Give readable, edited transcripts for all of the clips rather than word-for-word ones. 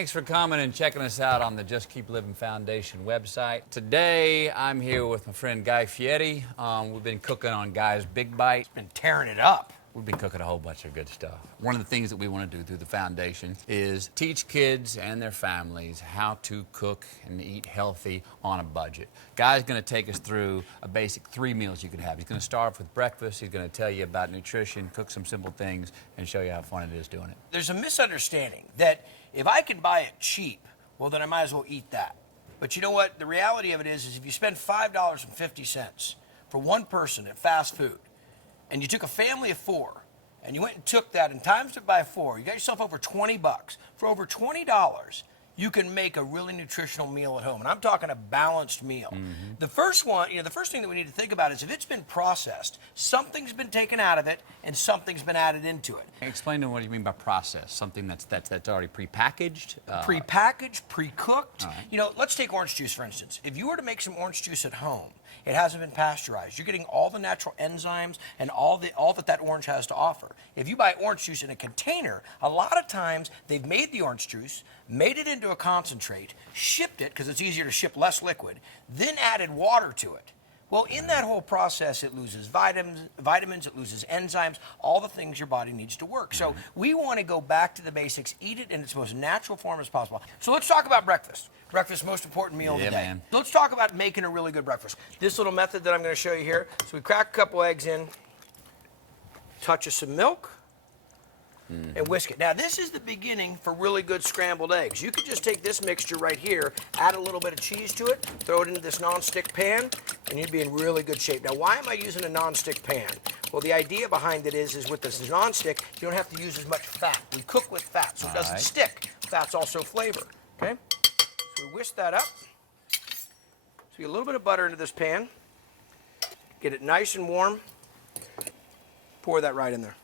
Thanks for coming and checking us out on the Just Keep Living Foundation website. Today, I'm here with my friend Guy Fieri. We've been cooking on Guy's Big Bite. Been tearing it up. We've been cooking a whole bunch of good stuff. One of the things that we want to do through the foundation is teach kids and their families how to cook and eat healthy on a budget. Guy's going to take us through a basic 3 meals you can have. He's going to start off with breakfast. He's going to tell you about nutrition, cook some simple things, and show you how fun it is doing it. There's a misunderstanding that if I can buy it cheap, well, then I might as well eat that. But you know what? The reality of it is if you spend $5.50 for one person at fast food, and you took a family of 4, and you went and took that and times it by 4, you got yourself over 20 bucks. For over $20, you can make a really nutritional meal at home. And I'm talking a balanced meal. The first one, the first thing that we need to think about is if it's been processed, something's been taken out of it and something's been added into it. Explain to me what you mean by process. Something that's already prepackaged? Prepackaged, pre-cooked. Right. Let's take orange juice, for instance. If you were to make some orange juice at home, it hasn't been pasteurized. You're getting all the natural enzymes and all that orange has to offer. If you buy orange juice in a container, a lot of times they've made the orange juice, made it into a concentrate, shipped it, because it's easier to ship less liquid, then added water to it. Well, in that whole process, it loses vitamins, it loses enzymes, all the things your body needs to work. So we want to go back to the basics, eat it in its most natural form as possible. So let's talk about breakfast. Breakfast, most important meal of the day. Man. Let's talk about making a really good breakfast. This little method that I'm going to show you here. So we crack a couple eggs in, touch of some milk, and whisk it. Now, this is the beginning for really good scrambled eggs. You could just take this mixture right here, add a little bit of cheese to it, throw it into this nonstick pan, and you'd be in really good shape. Now, why am I using a nonstick pan? Well, the idea behind it is with this nonstick, you don't have to use as much fat. We cook with fat, so it doesn't stick. Fat's also flavor, okay? So we whisk that up. So get a little bit of butter into this pan. Get it nice and warm. Pour that right in there.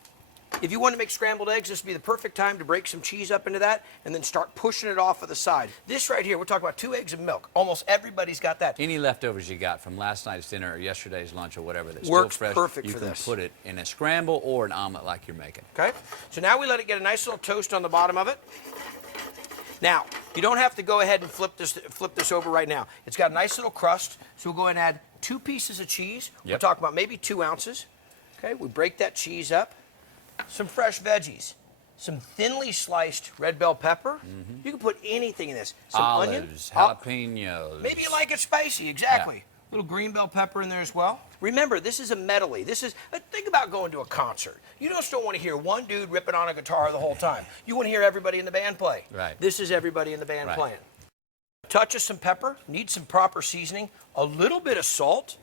If you want to make scrambled eggs, this would be the perfect time to break some cheese up into that and then start pushing it off of the side. This right here, we're talking about 2 eggs and milk. Almost everybody's got that. Any leftovers you got from last night's dinner or yesterday's lunch or whatever that's Works still fresh, perfect you for can this. put it in a scramble or an omelet like you're making. Okay? So now we let it get a nice little toast on the bottom of it. Now, you don't have to go ahead and flip this over right now. It's got a nice little crust, so we'll go ahead and add 2 pieces of cheese. We're talking about maybe 2 ounces. Okay, we break that cheese up. Some fresh veggies, some thinly sliced red bell pepper. You can put anything in this. Some Olives, onion, jalapenos. maybe you like it spicy, exactly. Little green bell pepper in there as well. Remember, this is a medley. Think about going to a concert. You just don't want to hear one dude ripping on a guitar the whole time. You want to hear everybody in the band play. Right. This is everybody in the band playing. A touch of some pepper, need some proper seasoning, a little bit of salt,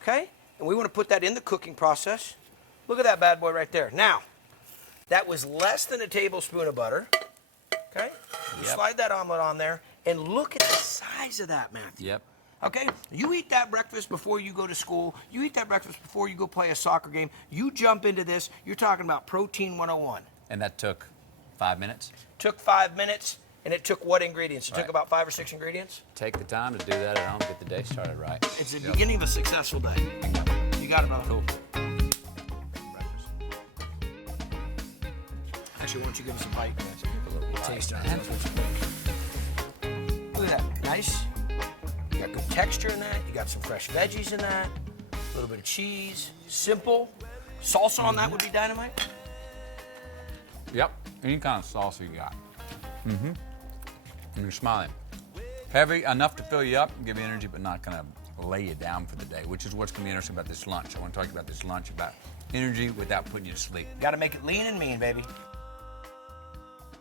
okay? And we want to put that in the cooking process. Look at that bad boy right there. Now, that was less than a tablespoon of butter, okay? You slide that omelet on there, and look at the size of that, Matthew. Yep. Okay? You eat that breakfast before you go to school. You eat that breakfast before you go play a soccer game. You jump into this, you're talking about Protein 101. And that took 5 minutes? Took 5 minutes, and it took what ingredients? It took about 5 or 6 ingredients? Take the time to do that at home, get the day started right. It's the beginning of a successful day. You got it, brother. Cool. Actually, why don't you give us a bite? A little Taste it. bite. Look at that. Nice. You got good texture in that. You got some fresh veggies in that. A little bit of cheese. Simple. Salsa on that would be dynamite. Yep. Any kind of salsa you got. And you're smiling. Heavy, enough to fill you up and give you energy, but not going to lay you down for the day, which is what's going to be interesting about this lunch. I want to talk about this lunch, about energy without putting you to sleep. You got to make it lean and mean, baby.